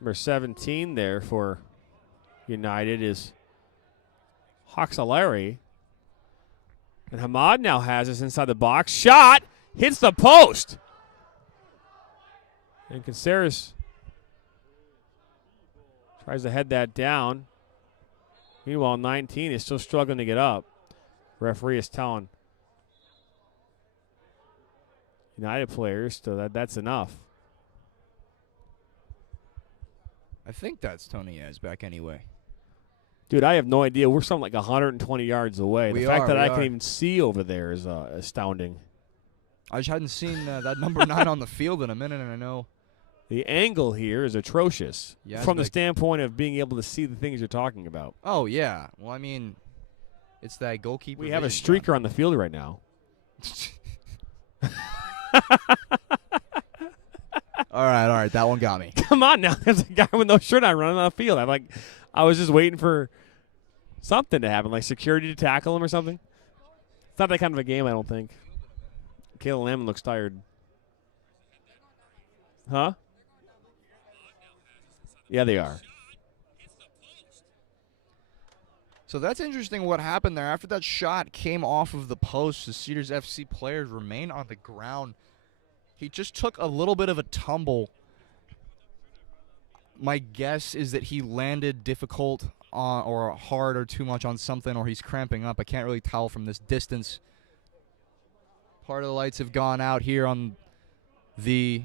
number 17 there for United is Hoxaleri. And Hamad now has us inside the box. Shot! Hits the post! And Caceres tries to head that down. Meanwhile, 19 is still struggling to get up. Referee is telling United players so that's enough. I think that's Tony Yazbek anyway. Dude, I have no idea. We're something like 120 yards away. The fact that I can even see over there is astounding. I just hadn't seen that number 9 on the field in a minute, and I know. The angle here is atrocious from the standpoint of being able to see the things you're talking about. Oh, yeah. Well, I mean, it's that goalkeeper. We have a streaker on the field right now. All right. That one got me. Come on now. There's a guy with no shirt on running on the field. I was just waiting for something to happen, like security to tackle him or something. It's not that kind of a game, I don't think. Kayla Lamb looks tired. Huh? Yeah, they are. So that's interesting what happened there. After that shot came off of the post, the Cedars FC players remained on the ground. He just took a little bit of a tumble. My guess is that he landed difficult or hard or too much on something, or he's cramping up. I can't really tell from this distance. Part of the lights have gone out here on the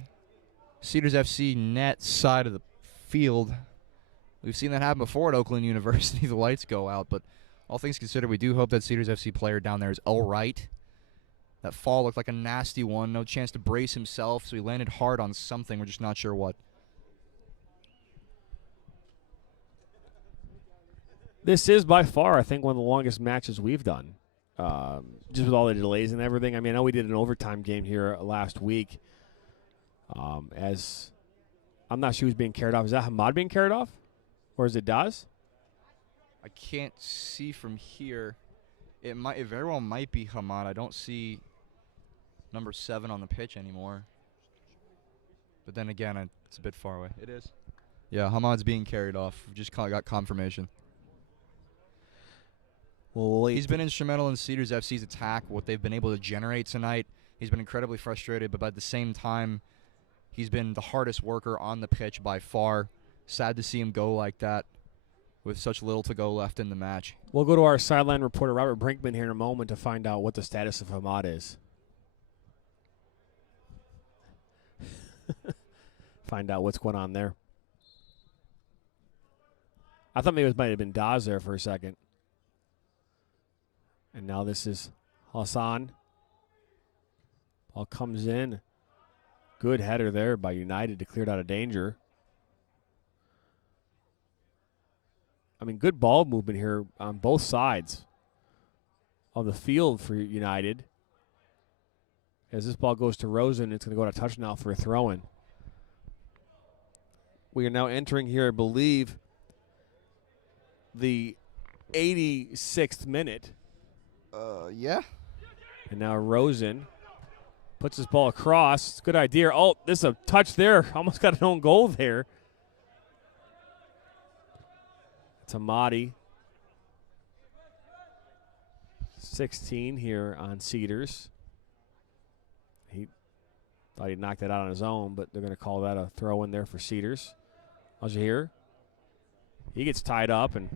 Cedars FC net side of the field. We've seen that happen before at Oakland University. The lights go out, but all things considered, we do hope that Cedars FC player down there is all right. That fall looked like a nasty one. No chance to brace himself, so he landed hard on something. We're just not sure what. This is by far, I think, one of the longest matches we've done. Just with all the delays and everything. I mean, I know we did an overtime game here last week. As I'm not sure who's being carried off. Is that Hamad being carried off? Or is it Daz? I can't see from here. It very well might be Hamad. I don't see number 7 on the pitch anymore. But then again, it's a bit far away. It is. Yeah, Hamad's being carried off. We just got confirmation. Well, he's been instrumental in Cedars FC's attack, what they've been able to generate tonight. He's been incredibly frustrated, but at the same time, he's been the hardest worker on the pitch by far. Sad to see him go like that with such little to go left in the match. We'll go to our sideline reporter, Robert Brinkman, here in a moment to find out what the status of Hamad is. Find out what's going on there. I thought maybe it might have been Daz there for a second. And now this is Hassan. Ball comes in. Good header there by United to clear it out of danger. I mean, good ball movement here on both sides of the field for United. As this ball goes to Rosen, it's going to go to touch now for a throw-in. We are now entering here, I believe, the 86th minute. Yeah. And now Rosen puts his ball across. Good idea. Oh, this is a touch there. Almost got an own goal there. It's Amadi. 16 here on Cedars. He thought he'd knocked that out on his own, but they're going to call that a throw in there for Cedars. Al-Jahir. He gets tied up and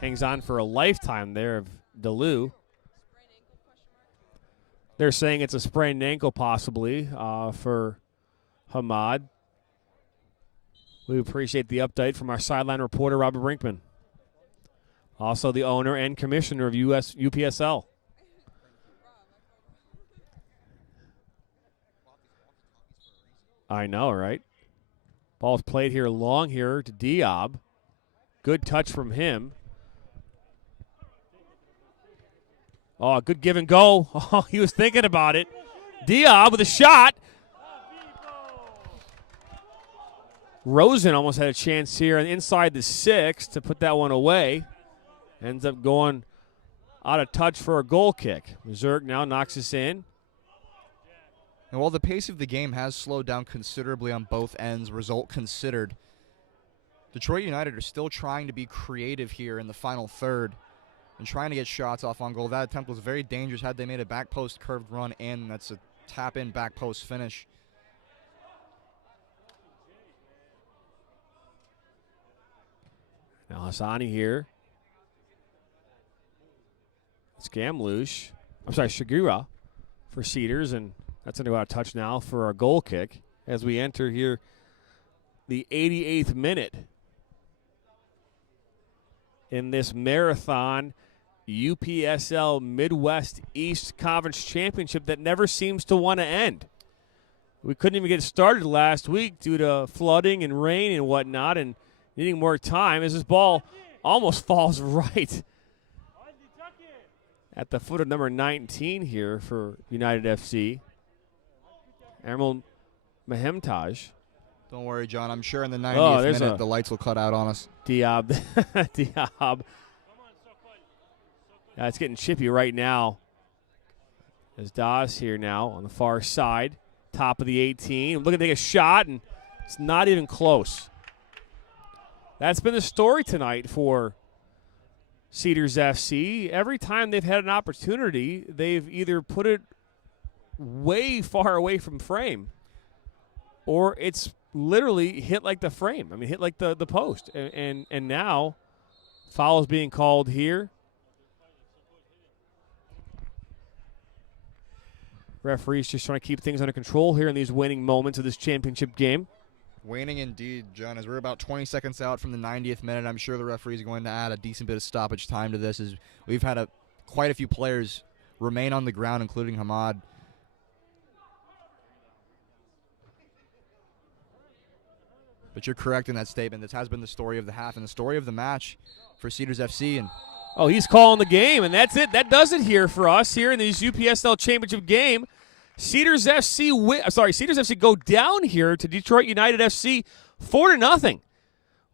hangs on for a lifetime there of Delu. They're saying it's a sprained ankle possibly for Hamad. We appreciate the update from our sideline reporter, Robert Brinkman. Also the owner and commissioner of UPSL. I know, right? Ball's played here long here to Diab. Good touch from him. Oh, good give and go. Oh, he was thinking about it. Diab with a shot. Rosen almost had a chance here inside the 6 to put that one away. Ends up going out of touch for a goal kick. Zerk now knocks us in. And while the pace of the game has slowed down considerably on both ends, result considered, Detroit United are still trying to be creative here in the final third and trying to get shots off on goal. That attempt was very dangerous had they made a back post curved run in. That's a tap-in back post finish. Now Hassani here. It's Gamlush. I'm sorry, Shigura for Cedars, and that's going to go out of touch now for a goal kick as we enter here the 88th minute in this marathon UPSL Midwest East Conference Championship that never seems to want to end. We couldn't even get started last week due to flooding and rain and whatnot and needing more time as this ball almost falls right at the foot of number 19 here for United FC. Ermal Mahemtaj. Don't worry, John. I'm sure in the 90th minute the lights will cut out on us. Diab. Diab. It's getting chippy right now. There's Dawes here now on the far side. Top of the 18. Looking to take a shot, and it's not even close. That's been the story tonight for Cedars FC. Every time they've had an opportunity, they've either put it way far away from frame or it's literally hit like the frame. I mean, hit like the post. And now foul is being called here. Referees just trying to keep things under control here in these waning moments of this championship game. Waning indeed, John. As we're about 20 seconds out from the 90th minute, I'm sure the referee is going to add a decent bit of stoppage time to this, as we've had quite a few players remain on the ground, including Hamad. But you're correct in that statement. This has been the story of the half and the story of the match for Cedars FC. And oh, he's calling the game, and that's it. That does it here for us here in this UPSL Championship game. Cedars FC go down here to Detroit United FC 4-0.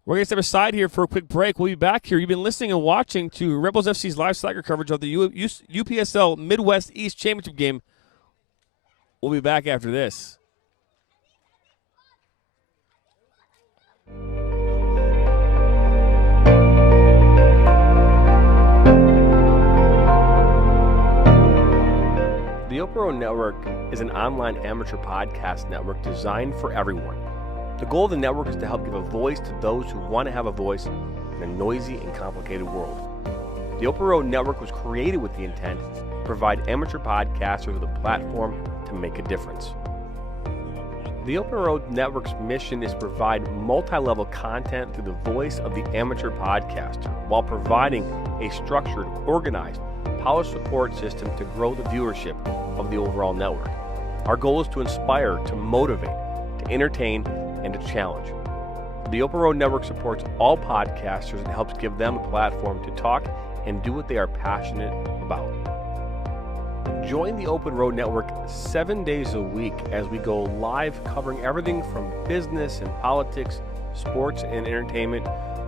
We're going to step aside here for a quick break. We'll be back here. You've been listening and watching to Rebels FC's live soccer coverage of the UPSL Midwest East Championship game. We'll be back after this. The Upsl Network is an online amateur podcast network designed for everyone. The goal of the network is to help give a voice to those who want to have a voice in a noisy and complicated world. The Upsl Network was created with the intent to provide amateur podcasters with a platform to make a difference. The Open Road Network's mission is to provide multi-level content through the voice of the amateur podcaster while providing a structured, organized, polished support system to grow the viewership of the overall network. Our goal is to inspire, to motivate, to entertain, and to challenge. The Open Road Network supports all podcasters and helps give them a platform to talk and do what they are passionate about. Join the Open Road Network 7 days a week as we go live covering everything from business and politics, sports and entertainment,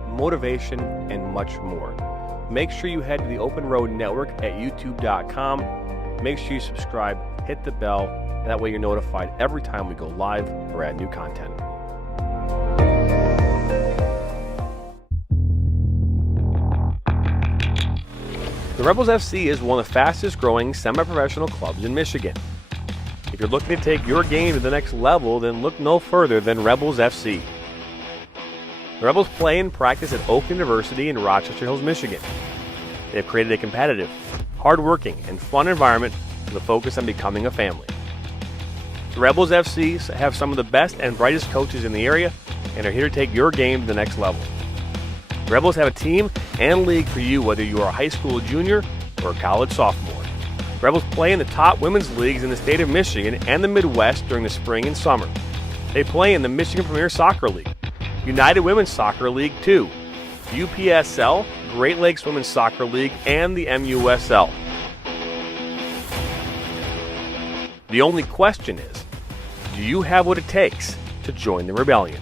motivation, and much more. Make sure you head to the Open Road Network at youtube.com. Make sure you subscribe, hit the bell, and that way you're notified every time we go live or add new content. The Rebels FC is one of the fastest growing semi-professional clubs in Michigan. If you're looking to take your game to the next level, then look no further than Rebels FC. The Rebels play and practice at Oakland University in Rochester Hills, Michigan. They have created a competitive, hard-working, and fun environment with a focus on becoming a family. The Rebels FC have some of the best and brightest coaches in the area and are here to take your game to the next level. The Rebels have a team and league for you whether you are a high school junior or a college sophomore. The Rebels play in the top women's leagues in the state of Michigan and the Midwest during the spring and summer. They play in the Michigan Premier Soccer League, United Women's Soccer League 2, UPSL, Great Lakes Women's Soccer League, and the MUSL. The only question is, do you have what it takes to join the rebellion?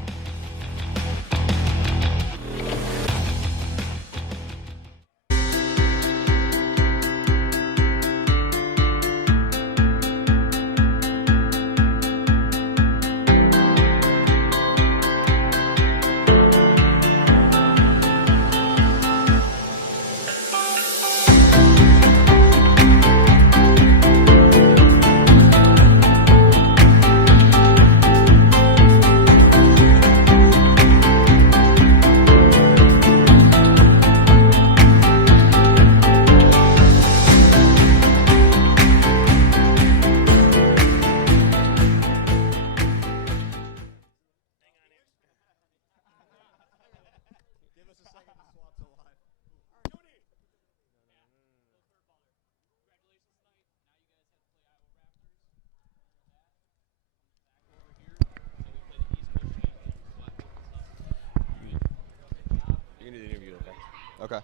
Okay.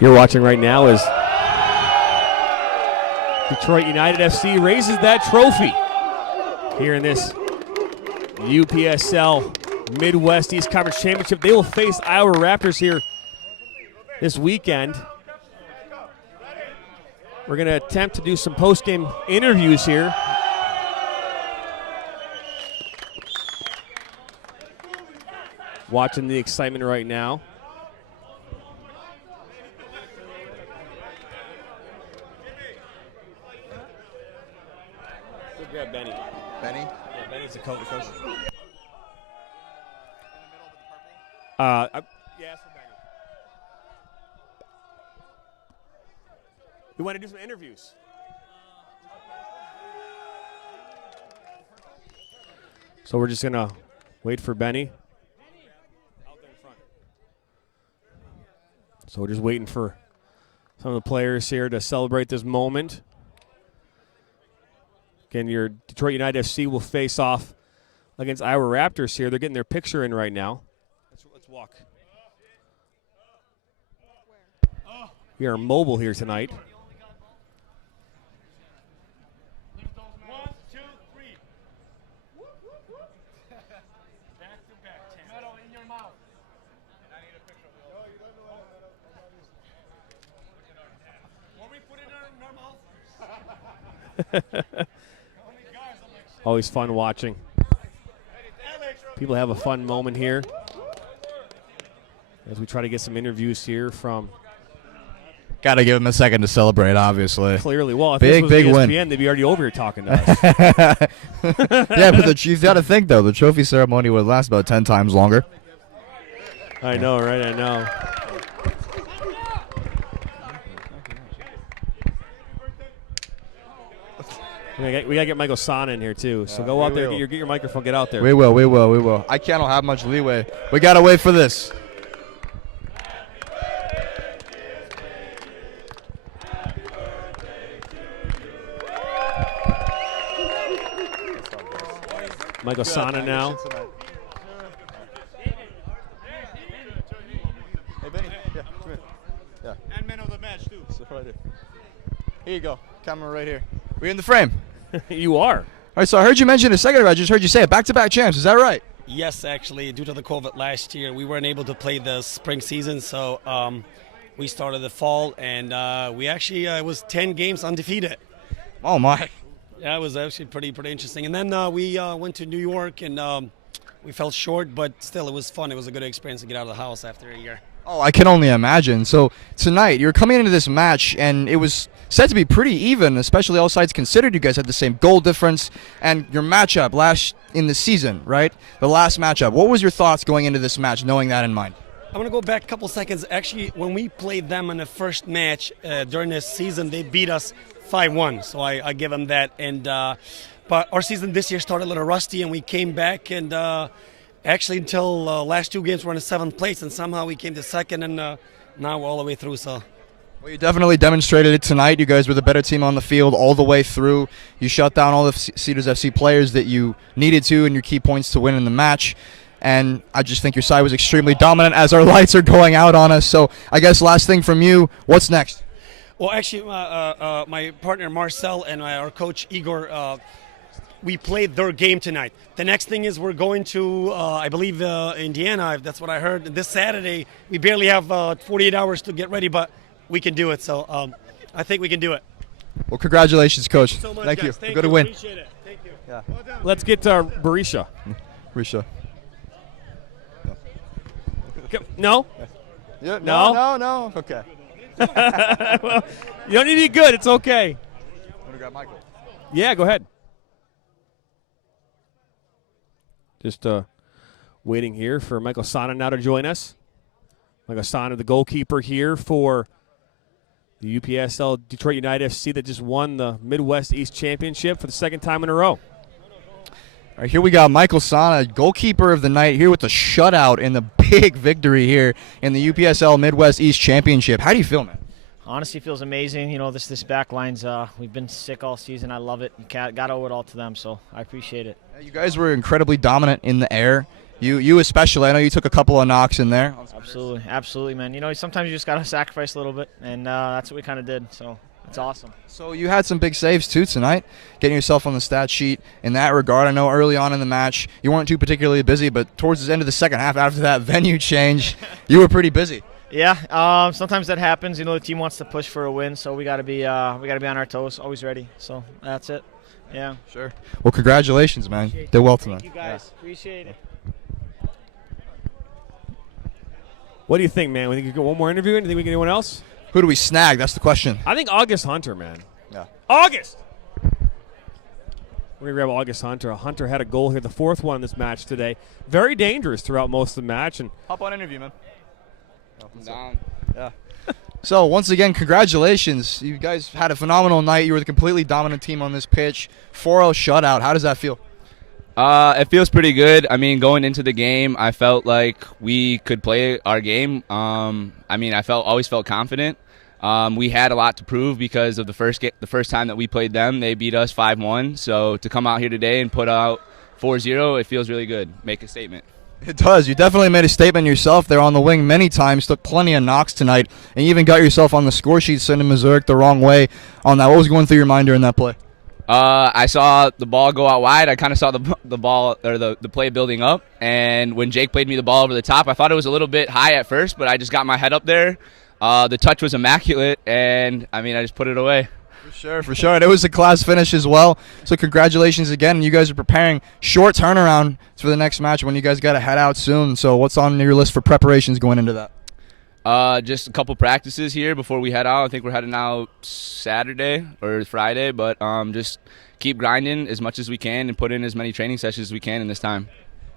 You're watching right now as Detroit United FC raises that trophy here in this UPSL Midwest East Conference Championship. They will face Iowa Raptors here this weekend. We're going to attempt to do some post-game interviews here. Watching the excitement right now. Good grab, Benny. Benny? Yeah, Benny's the coach. Yeah, ask for Benny. We want to do some interviews. So we're just going to wait for Benny. So we're just waiting for some of the players here to celebrate this moment. Again, your Detroit United FC will face off against Iowa Raptors here. They're getting their picture in right now. Let's walk. We are mobile here tonight. Always fun watching. People have a fun moment here as we try to get some interviews here from. Got to give him a second to celebrate, obviously. Clearly, well, if big, this was big ESPN, win. they'd be already over here talking to us. Yeah, but you've got to think though, the trophy ceremony would last about 10 times longer. I know, right? I know. We gotta get Michael Sana in here too. So go out there, get your microphone, get out there. We will. I cannot have much leeway. We gotta wait for this. Michael Sana now. Hey, Benny. Yeah, come here. Yeah. And man of the match, too. So right here. Here you go. Camera right here. We're in the frame. You are. All right, so I heard you mention a second ago. I just heard you say it. Back-to-back champs. Is that right? Yes, actually, due to the COVID last year, we weren't able to play the spring season, so we started the fall, and we actually it was 10 games undefeated. Oh, my. Yeah, it was actually pretty interesting. And then we went to New York, and we fell short, but still, it was fun. It was a good experience to get out of the house after a year. Oh, I can only imagine. So tonight, you're coming into this match, and it was said to be pretty even, especially all sides considered. You guys had the same goal difference, and your matchup last in the season, right? The last matchup. What was your thoughts going into this match, knowing that in mind? I'm going to go back a couple seconds. Actually, when we played them in the first match during this season, they beat us 5-1, so I give them that. And but our season this year started a little rusty, and we came back, and actually until last two games we're in the 7th place, and somehow we came to second, and now we're all the way through. So. Well, you definitely demonstrated it tonight. You guys were the better team on the field all the way through. You shut down all the Cedars FC players that you needed to and your key points to win in the match. And I just think your side was extremely dominant as our lights are going out on us. So I guess last thing from you, what's next? Well, actually, my partner Marcel and our coach Igor, we played their game tonight. The next thing is we're going to, I believe, Indiana. If that's what I heard. This Saturday, we barely have 48 hours to get ready, but we can do it. So I think we can do it. Well, congratulations, Coach. Thank you so much, Thank guys. you. Thank Good you. to win. Appreciate it. Thank you. Yeah. Well done. Let's get Berisha. Risha. No? Yeah, No? no. Okay. Well, you don't need to be good. It's okay. I'm going to grab Michael. Yeah, go ahead. Just waiting here for Michael Sana now to join us. Michael Sana, the goalkeeper here for the UPSL Detroit United FC that just won the Midwest East Championship for the second time in a row. All right, here we got Michael Sana, goalkeeper of the night, here with the shutout in the big victory here in the UPSL Midwest East Championship. How do you feel, man? Honestly, feels amazing. You know, this back line's we've been sick all season. I love it. Got to owe it all to them, so I appreciate it. You guys were incredibly dominant in the air. You especially. I know you took a couple of knocks in there. Absolutely, man. You know, sometimes you just got to sacrifice a little bit, and that's what we kind of did. So it's awesome. So you had some big saves too tonight, getting yourself on the stat sheet in that regard. I know early on in the match you weren't too particularly busy, but towards the end of the second half, after that venue change, you were pretty busy. Yeah, sometimes that happens. You know, the team wants to push for a win, so we got to be on our toes, always ready. So that's it. Yeah. Sure. Well, congratulations, man. Did well tonight. Thank you guys. Appreciate it. What do you think, man? We think we can get one more interview? Do you think we can get anyone else? Who do we snag? That's the question. I think August Hunter, man. Yeah. August! We're going to grab August Hunter. Hunter had a goal here, the 4th one in this match today. Very dangerous throughout most of the match. And hop on interview, man. Down. Yeah. So, once again, congratulations. You guys had a phenomenal night. You were the completely dominant team on this pitch. 4-0 shutout. How does that feel? It feels pretty good. I mean, going into the game, I felt like we could play our game. I always felt confident. We had a lot to prove because of the first time that we played them, they beat us 5-1. So to come out here today and put out 4-0, it feels really good. Make a statement. It does. You definitely made a statement yourself there on the wing many times, took plenty of knocks tonight, and you even got yourself on the score sheet sending Missouri the wrong way on that. What was going through your mind during that play? I saw the ball go out wide. I kind of saw the ball or the play building up, and when Jake played me the ball over the top, I thought it was a little bit high at first, but I just got my head up there. The touch was immaculate, and I just put it away. For sure. And it was a class finish as well. So congratulations again. You guys are preparing short turnaround for the next match when you guys got to head out soon. So what's on your list for preparations going into that? Just a couple practices here before we head out. I think we're heading out Saturday or Friday, but just keep grinding as much as we can and put in as many training sessions as we can in this time.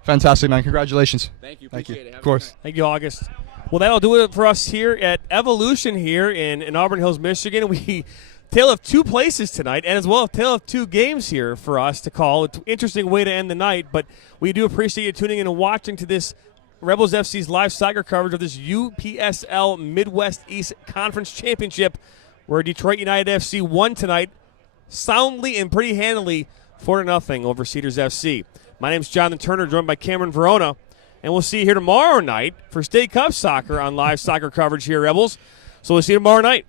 Fantastic, man. Congratulations. Thank you. Appreciate it. Of course. Thank you, August. Well, that'll do it for us here at Evolution here in Auburn Hills, Michigan. We tale of two places tonight, and as well a tale of two games here for us to call. It's an interesting way to end the night, but we do appreciate you tuning in and watching to this Rebels FC's live soccer coverage of this UPSL Midwest East Conference Championship, where Detroit United FC won tonight soundly and pretty handily 4-0 over Cedars FC. My name's Jonathan Turner, joined by Cameron Verona, and we'll see you here tomorrow night for State Cup soccer on live soccer coverage here, Rebels. So we'll see you tomorrow night.